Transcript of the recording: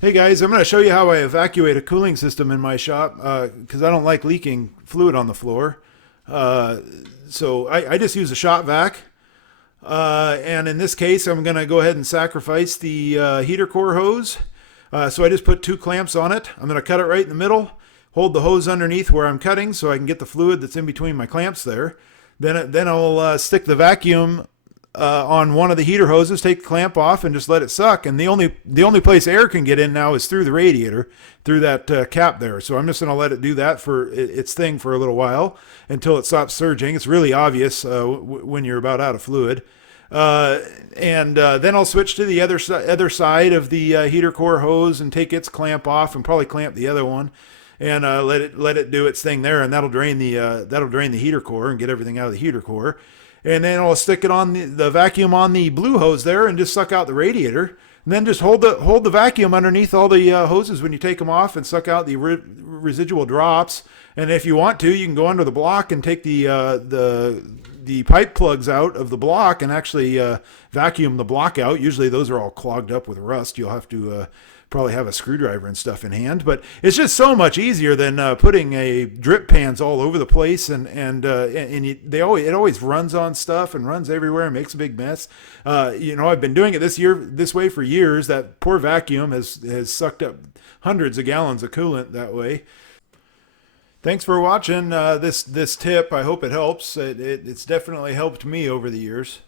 Hey guys, I'm going to show you how I evacuate a cooling system in my shop because I don't like leaking fluid on the floor. Uh, so I just use a shop vac. And in this case, I'm going to go ahead and sacrifice the heater core hose. So I just put two clamps on it. I'm going to cut it right in the middle, hold the hose underneath where I'm cutting so I can get the fluid that's in between my clamps there. Then I'll stick the vacuum on one of the heater hoses, take the clamp off, and just let it suck. And the only place air can get in now is through the radiator, through that cap there. So I'm just going to let it do that for its thing for a little while until it stops surging. It's really obvious when you're about out of fluid. And then I'll switch to the other side of the heater core hose and take its clamp off, and probably clamp the other one, and let it do its thing there, and that'll drain the heater core and get everything out of the heater core. And then I'll stick it on the vacuum on the blue hose there and just suck out the radiator. And then just hold the vacuum underneath all the hoses when you take them off and suck out the residual drops. And if you want to, you can go under the block and take the pipe plugs out of the block and actually vacuum the block out. Usually those are all clogged up with rust. You'll have to probably have a screwdriver and stuff in hand, but it's just so much easier than putting a drip pans all over the place, and it always runs on stuff and runs everywhere and makes a big mess. I've been doing it this way for years. That poor vacuum has sucked up hundreds of gallons of coolant that way. Thanks for watching this tip. I hope it helps. It's definitely helped me over the years.